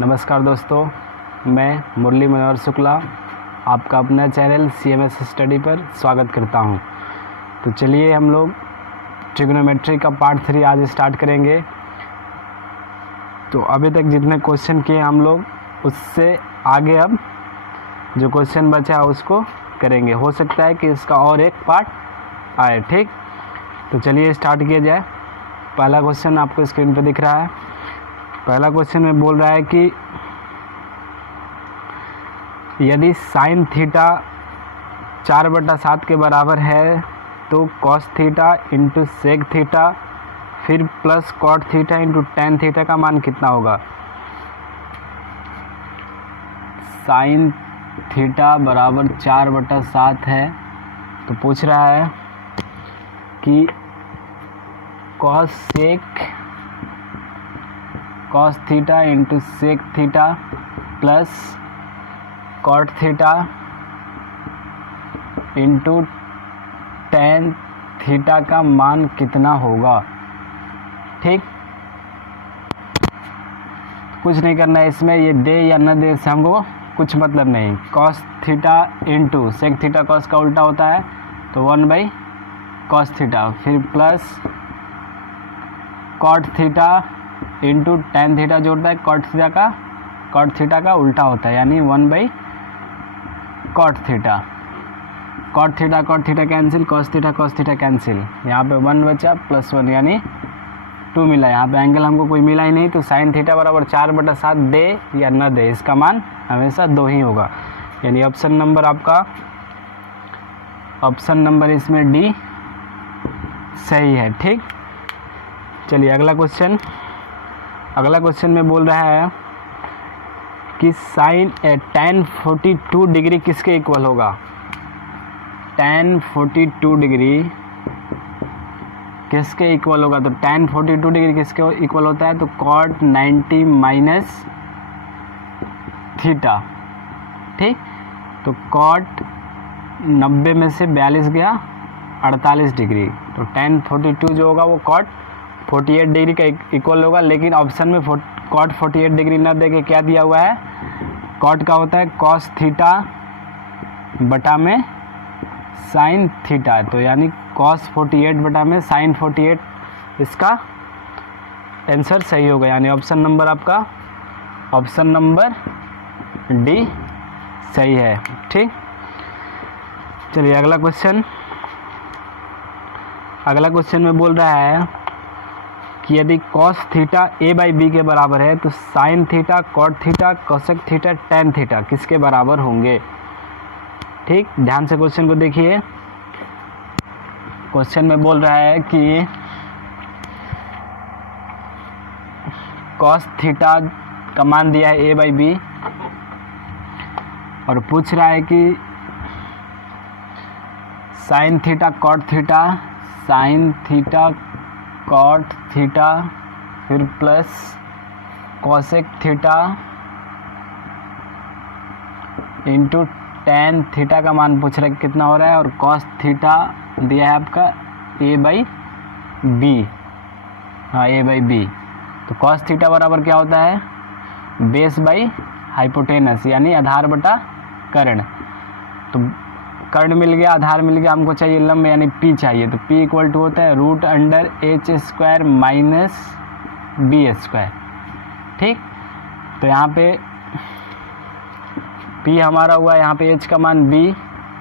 नमस्कार दोस्तों, मैं मुरली मनोहर शुक्ला आपका अपना चैनल CMS स्टडी पर स्वागत करता हूं। तो चलिए हम लोग ट्रिग्नोमेट्री का पार्ट 3 आज स्टार्ट करेंगे। तो अभी तक जितने क्वेश्चन किए हम लोग उससे आगे अब जो क्वेश्चन बचा है उसको करेंगे। हो सकता है कि इसका और एक पार्ट आए। ठीक, तो चलिए स्टार्ट किया जाए। पहला क्वेश्चन आपको स्क्रीन पर दिख रहा है। पहला क्वेश्चन में बोल रहा है कि यदि साइन थीटा 4/7 के बराबर है तो cos theta into sec theta फिर plus cot theta into tan theta का मान कितना होगा। साइन थीटा बराबर 4/7 है तो पूछ रहा है कि cos theta into sec theta plus cot theta into tan theta का मान कितना होगा। ठीक, कुछ नहीं करना है इसमें, ये दे या न दे से हमको कुछ मतलब नहीं। Cos theta into sec theta cos का उल्टा होता है तो 1/कॉस थीटा फिर plus cot theta into tan theta जोड़ता है कॉट थीटा का उल्टा होता है यानी 1/कॉट theta. Cot theta cancel, cos theta cancel, यहाँ पे 1 बचा प्लस 1 यानी 2 मिला। यहाँ पे एंगल हमको कोई मिला ही नहीं तो साइन थीटा बराबर 4/7 दे या न दे इसका मान हमेशा 2 ही होगा। यानी ऑप्शन नंबर इसमें डी सही है। ठीक, चलिए अगला क्वेश्चन में बोल रहा है कि साइन tan 42 डिग्री किसके इक्वल होगा। tan 42 डिग्री किसके इक्वल होगा। तो tan 42 डिग्री किसके इक्वल होता है तो cot 90 माइनस थीटा। ठीक, तो cot 90 में से 42 गया 48 डिग्री तो tan 42 जो होगा वो cot 48 डिग्री का इक्वल होगा। लेकिन ऑप्शन में cot 48 डिग्री न दे के क्या दिया हुआ है, cot का होता है cos थीटा बटा में साइन थीटा, तो यानी cos 48 बटा में साइन 48 इसका आंसर सही होगा। यानी ऑप्शन नंबर डी सही है। ठीक, चलिए अगला क्वेश्चन में बोल रहा है कि यदि cos थीटा a/b के बराबर है तो sine theta cot theta cosec theta tan theta किसके बराबर होंगे। ठीक, ध्यान से क्वेश्चन को देखिए। क्वेश्चन में बोल रहा है कि cos थीटा का मान दिया है a/b और पूछ रहा है कि साइन थीटा कॉट थीटा फिर plus cosec theta into tan theta का मान पूछ रहा है कितना हो रहा है। और कॉस थीटा दिया है आपका a/b। हाँ, a/b। तो कॉस थीटा बराबर क्या होता है बेस बाई हाइपोटेनस यानी आधार बटा कर्ण। तो कर्ण मिल गया, आधार मिल गया, हमको चाहिए लंब यानी p चाहिए। तो p इक्वल टू होता है √h² माइनस b²। ठीक, तो यहाँ पे p हमारा हुआ यहाँ पे h का मान b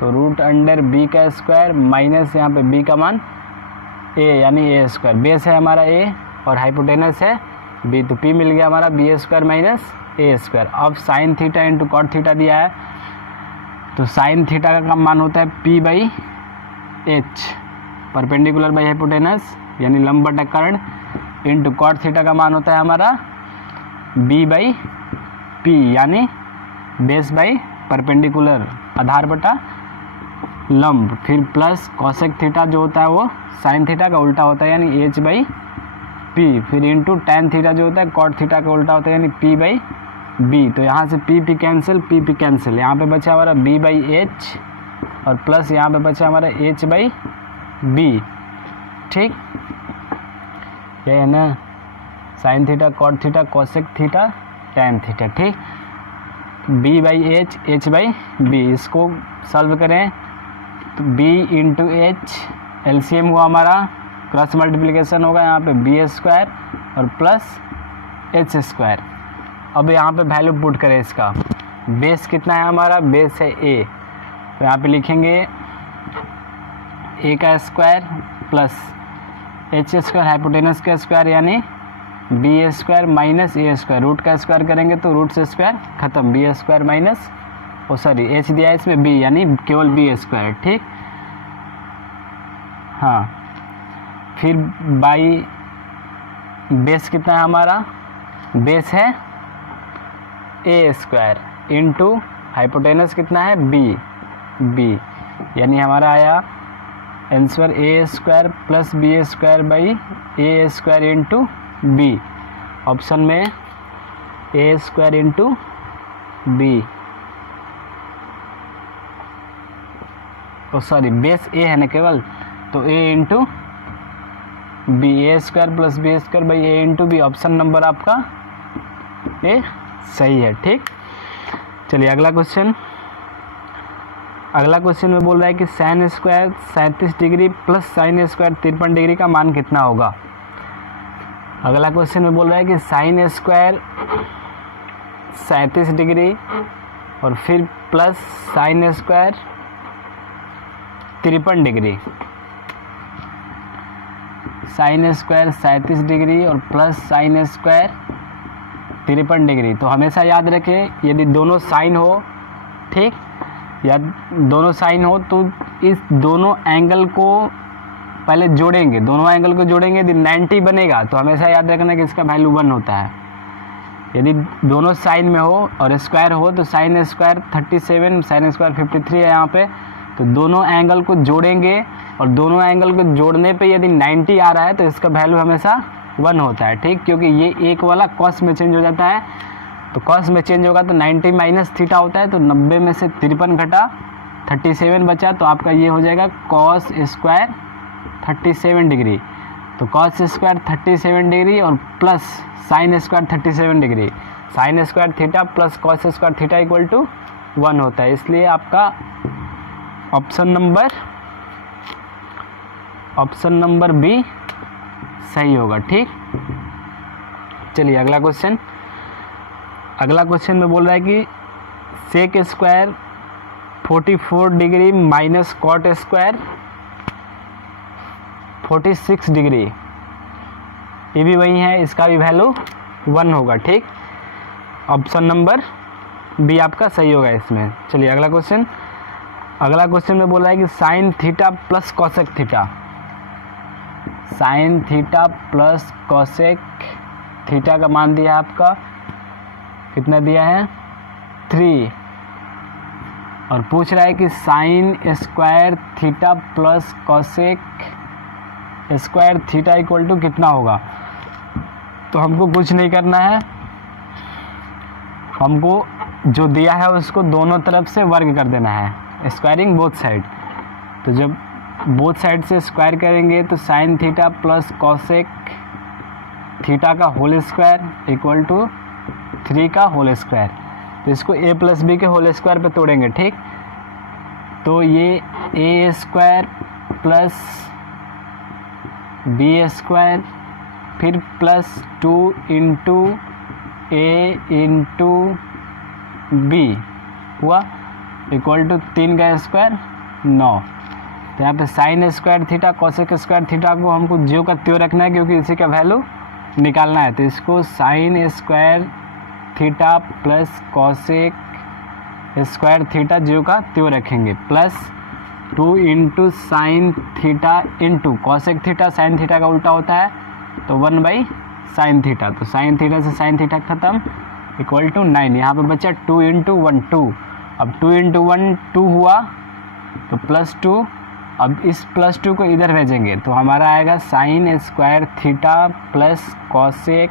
तो √b² माइनस यहाँ पे b का मान a यानी a²। बेस है हमारा a और हाइपोटेनस है b तो p मिल गया हमारा b² माइनस a²। अब sine theta into cot theta दिया है तो साइन थीटा का मान होता है p/h परपेंडिकुलर बाई हाइपोटेनस यानी लंब बटा कर्ण इंटू कॉट थीटा का मान होता है हमारा b/p यानी बेस बाई परपेंडिकुलर आधार बटा लंब फिर प्लस कोसेक थीटा जो होता है वो साइन थीटा का उल्टा होता है यानी h/p फिर इंटू टेन थीटा जो होता है कॉट थीटा का उल्टा होता है यानी p/b। तो यहाँ से p कैंसिल, यहाँ पे बचा हमारा b/h और प्लस यहाँ पे बचा हमारा h/b। ठीक, ये है ना sine theta cot theta cosec theta tan theta. ठीक, b by H, h by B, इसको सॉल्व करें तो b इंटू एच, एलसीएम हुआ हमारा, क्रॉस मल्टीप्लिकेशन होगा यहाँ पे बी स्क्वायर और प्लस एच स्क्वायर। अब यहाँ पे वैल्यू पुट करें इसका, बेस कितना है हमारा, बेस है a, तो यहाँ पे लिखेंगे a का square plus H square hypotenuse का स्क्वायर यानी बी स्क्वायर माइनस ए स्क्वायर, रूट का स्क्वायर करेंगे तो रूट से स्क्वायर खत्म, बी स्क्वायर माइनस एच दिया है इसमें बी यानी केवल बी स्क्वायर। ठीक, हाँ, फिर बाई बेस कितना है हमारा, बेस है ए स्क्वायर इंटू हाइपोटेनस कितना है बी यानी हमारा आया answer a square plus B square by a square into b. Option में a square into b, sorry base a है ना केवल, तो a into b, a square plus B square by a into b. Option number आपका a सही है। ठीक, चलिए अगला क्वेश्चन। अगला क्वेश्चन में बोल रहा है कि sine square 37 degree plus sine square 53 degree का मान कितना होगा। अगला क्वेश्चन में बोल रहा है कि साइन स्क्वायर 37 डिग्री और फिर plus sine square 53 degree, sine square 37 degree और प्लस साइन स्क्वायर 53 डिग्री। तो हमेशा याद रखें यदि दोनों साइन हो, ठीक, या दोनों साइन हो तो इस दोनों एंगल को पहले जोड़ेंगे, दोनों एंगल को जोड़ेंगे, यदि 90 बनेगा तो हमेशा याद रखना कि इसका वैल्यू 1 होता है। यदि दोनों साइन में हो और स्क्वायर हो तो साइन स्क्वायर 37, साइन स्क्वायर 53 है यहाँ पे, तो दोनों एंगल को जोड़ेंगे और दोनों एंगल को जोड़ने पे यदि 90 आ रहा है तो इसका वैल्यू हमेशा 1 होता है। ठीक, क्योंकि ये एक वाला कॉस में चेंज हो जाता है, तो कॉस में चेंज होगा तो 90 माइनस थीटा होता है, तो 90 में से 53 घटा 37 बचा, तो आपका ये हो जाएगा कॉस स्क्वायर 37 डिग्री। तो कॉस स्क्वायर 37 डिग्री और plus sine square 37 degree, sine square theta plus cos square theta equal to 1 होता है। इसलिए आपका ऑप्शन नंबर बी सही होगा। ठीक, चलिए अगला क्वेश्चन। अगला क्वेश्चन में बोल रहा है कि sec square 44 degree minus cot square 46 degree, ये भी वही है, इसका भी वैल्यू 1 होगा। ठीक, ऑप्शन नंबर बी आपका सही होगा इसमें। चलिए अगला क्वेश्चन। अगला क्वेश्चन में बोल रहा है कि sign theta plus cosec theta, sign theta plus cosec theta का मान दिया है आपका, कितना दिया है 3, और पूछ रहा है कि sine square theta plus cosec square theta equal to कितना होगा। तो हमको कुछ नहीं करना है, हमको जो दिया है उसको दोनों तरफ से वर्ग कर देना है, स्क्वायरिंग बोथ साइड। तो जब बोथ साइड से स्क्वायर करेंगे तो sine theta plus cosec theta का होल स्क्वायर इक्वल टू 3 का होल स्क्वायर। तो इसको a प्लस बी के होल स्क्वायर पे तोड़ेंगे। ठीक, तो ये a square plus B square फिर plus 2 into A into B हुआ इक्वल टू 3 का स्क्वायर 9। तो यहाँ पे sine square theta cosec square theta को हमको ज्यों का त्यों रखना है क्योंकि इसी का वैल्यू निकालना है। तो इसको sign square theta plus cosec square theta ज्यों का त्यों रखेंगे, plus 2 into sine theta into cosec theta, sine theta का उल्टा होता है तो 1 बाई साइन थीटा। तो साइन थीटा से साइन थीटा खत्म इक्वल टू 9। यहाँ पे बचा 2 इंटू 1 2, अब 2 इंटू 1 2 हुआ तो प्लस 2, अब इस प्लस 2 को इधर भेजेंगे तो हमारा आएगा sine square theta plus cosec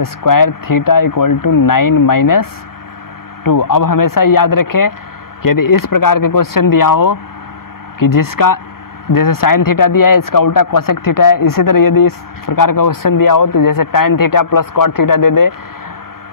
square theta equal to 9 minus 2। अब हमेशा याद रखें कि यदि इस प्रकार के क्वेश्चन दिया हो कि जिसका जैसे साइन थीटा दिया है इसका उल्टा कॉसेक थीटा है, इसी तरह यदि इस प्रकार का क्वेश्चन दिया हो तो जैसे tan theta plus cot theta दे दे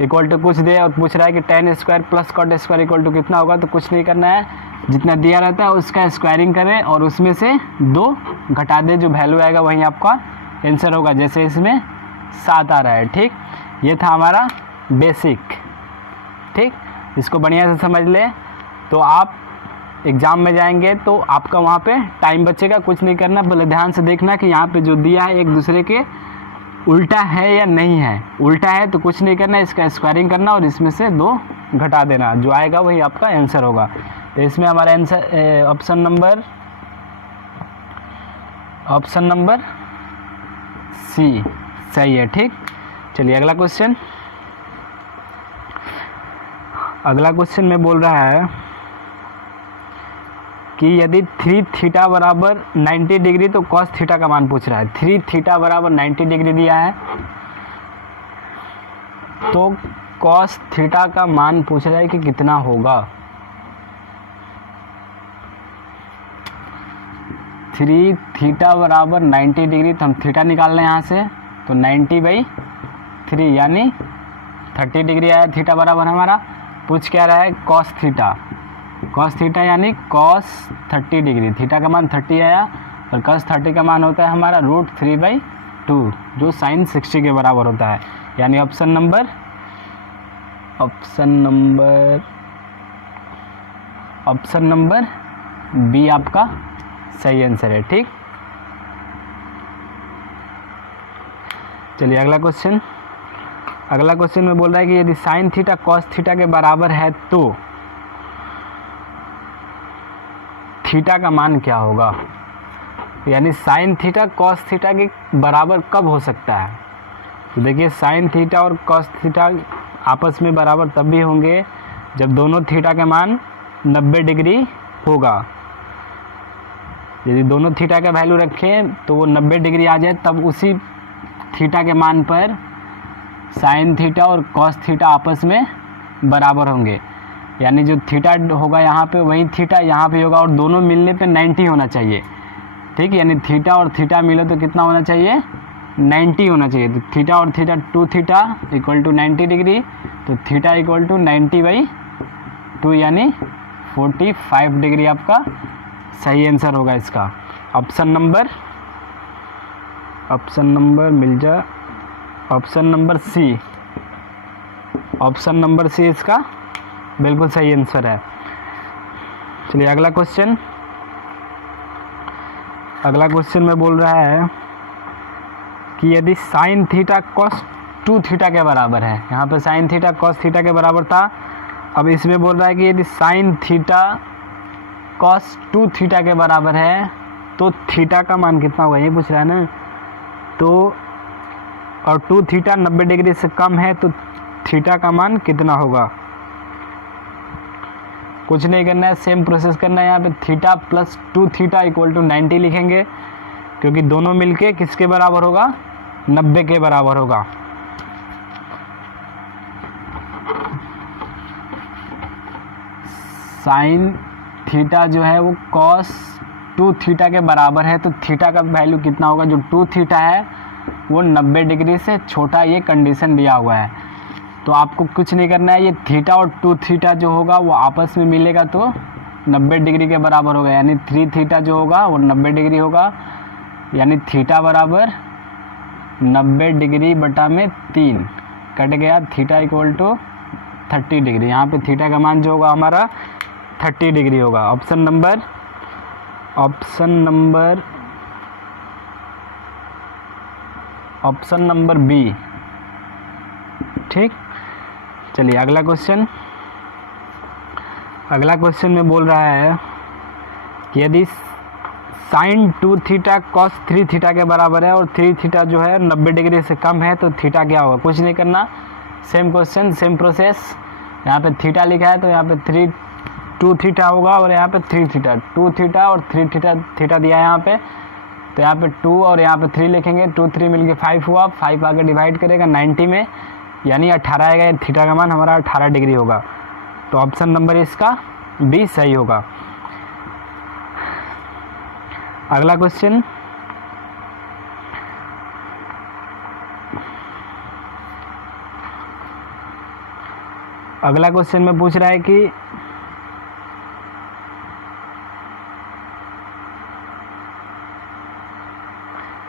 इक्वल टू कुछ दे और पूछ रहा है कि tan square plus cot square equal to कितना होगा, तो कुछ नहीं करना है, जितना दिया रहता है उसका स्क्वायरिंग करें और उसमें से 2 घटा दे, जो वैल्यू आएगा वही आपका आंसर होगा। जैसे इसमें 7 आ रहा है। ठीक, ये था हमारा बेसिक। ठीक, इसको बढ़िया से समझ ले तो आप एग्ज़ाम में जाएंगे तो आपका वहाँ पे टाइम बचेगा। कुछ नहीं करना, पहले ध्यान से देखना कि यहाँ पे जो दिया है एक दूसरे के उल्टा है या नहीं है। उल्टा है तो कुछ नहीं करना, इसका स्क्वायरिंग करना और इसमें से 2 घटा देना, जो आएगा वही आपका आंसर होगा। तो इसमें हमारा आंसर ऑप्शन नंबर सी सही है। ठीक, चलिए अगला क्वेश्चन। अगला क्वेश्चन में बोल रहा है कि यदि 3 थीटा बराबर 90 डिग्री तो कॉस थीटा का मान पूछ रहा है। 3 थीटा बराबर 90 डिग्री दिया है तो कॉस थीटा का मान पूछ रहा है कि कितना होगा। 3 थीटा बराबर 90 डिग्री, तो हम थीटा निकाल रहे हैं यहाँ से, तो 90/3 यानी 30 डिग्री आया थीटा बराबर हमारा। पूछ क्या रहा है, कॉस थीटा। कॉस थीटा यानी कॉस 30 डिग्री, थीटा का मान 30 आया और कॉस 30 का मान होता है हमारा √3/2 जो साइन 60 के बराबर होता है। यानी ऑप्शन नंबर बी आपका सही आंसर है। ठीक, चलिए अगला क्वेश्चन। अगला क्वेश्चन में बोल रहा है कि यदि साइन थीटा कॉस थीटा के बराबर है तो थीटा का मान क्या होगा। यानी साइन थीटा कॉस थीटा के बराबर कब हो सकता है। तो देखिए साइन थीटा और कॉस थीटा आपस में बराबर तब भी होंगे जब दोनों थीटा के मान 90 डिग्री होगा। यदि दोनों थीटा का वैल्यू रखें तो वो 90 डिग्री आ जाए, तब उसी थीटा के मान पर साइन थीटा और कॉस थीटा आपस में बराबर होंगे। यानी जो थीटा होगा यहाँ पे वही थीटा यहाँ पे होगा और दोनों मिलने पे 90 होना चाहिए। ठीक, यानी थीटा और थीटा मिले तो कितना होना चाहिए, 90 होना चाहिए। तो थीटा और theta 2 theta equal to 90 degree, तो थीटा इक्वल टू 90/2 यानी 45 डिग्री आपका सही आंसर होगा इसका। ऑप्शन नंबर मिल जा, ऑप्शन नंबर सी इसका बिल्कुल सही आंसर है। चलिए अगला क्वेश्चन। अगला क्वेश्चन में बोल रहा है कि यदि साइन थीटा कॉस 2 थीटा के बराबर है, यहाँ पे साइन थीटा कॉस थीटा के बराबर था, अब इसमें बोल रहा है कि यदि साइन थीटा कॉस 2 थीटा के बराबर है तो थीटा का मान कितना होगा, ये पूछ रहा है ना। तो और 2 थीटा 90 डिग्री से कम है तो थीटा का मान कितना होगा। कुछ नहीं करना है, सेम प्रोसेस करना है। यहाँ पे theta plus 2 theta equal to 90 लिखेंगे, क्योंकि दोनों मिलके किसके बराबर होगा, 90 के बराबर होगा। साइन थीटा जो है वो कॉस 2 थीटा के बराबर है, तो थीटा का वैल्यू कितना होगा। जो 2 थीटा है वो 90 डिग्री से छोटा, ये कंडीशन दिया हुआ है। तो आपको कुछ नहीं करना है, ये थीटा और 2 थीटा जो होगा वो आपस में मिलेगा तो 90 डिग्री के बराबर होगा। यानी 3 थीटा जो होगा वो 90 डिग्री होगा, यानी थीटा बराबर 90 डिग्री बटा में 3 कट गया, थीटा इक्वल टू 30 डिग्री। यहाँ पे थीटा का मान जो होगा हमारा 30 डिग्री होगा। Option number B. ठीक, चलिए अगला क्वेश्चन। अगला क्वेश्चन में बोल रहा है कि यदि साइन 2 थीटा कॉस 3 थीटा के बराबर है और 3 थीटा जो है 90 डिग्री से कम है तो थीटा क्या होगा। कुछ नहीं करना, सेम क्वेश्चन सेम प्रोसेस। यहाँ पे थीटा लिखा है तो यहाँ पे 2 थीटा होगा और यहाँ पे 3 थीटा, 2 थीटा और 3 थीटा दिया है यहाँ पे, तो यहाँ पे 2 और यहाँ पे 3 लिखेंगे। 2 3 मिलके 5 हुआ, 5 आगे डिवाइड करेगा 90 में, यानी 18 आएगा। थीटा का मान हमारा 18 डिग्री होगा। तो ऑप्शन नंबर इसका बी सही होगा। अगला क्वेश्चन। अगला क्वेश्चन में पूछ रहा है कि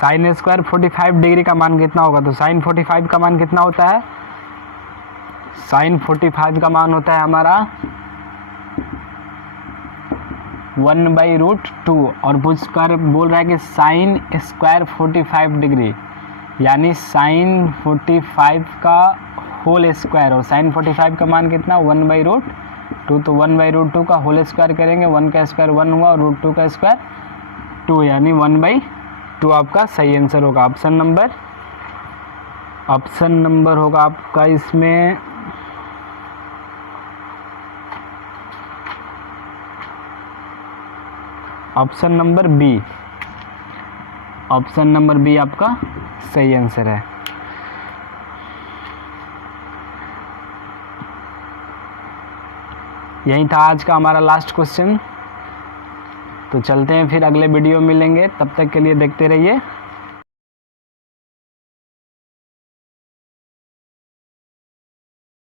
साइन स्क्वायर 45 डिग्री का मान कितना होगा। तो साइन 45 का मान कितना होता है, साइन 45 का मान होता है हमारा 1/√2 और पूछ कर बोल रहा है कि साइन स्क्वायर 45 डिग्री यानी साइन 45 का होल स्क्वायर, और साइन 45 का मान कितना 1/√2। तो 1/√2 का होल स्क्वायर करेंगे, 1 का स्क्वायर 1 हुआ और √2 का स्क्वायर 2 यानी 1/2 आपका सही आंसर होगा। ऑप्शन नंबर होगा आपका इसमें option number B. Option number B आपका सही आंसर है। यही था आज का हमारा लास्ट क्वेश्चन। तो चलते हैं फिर अगले वीडियो मिलेंगे, तब तक के लिए देखते रहिए।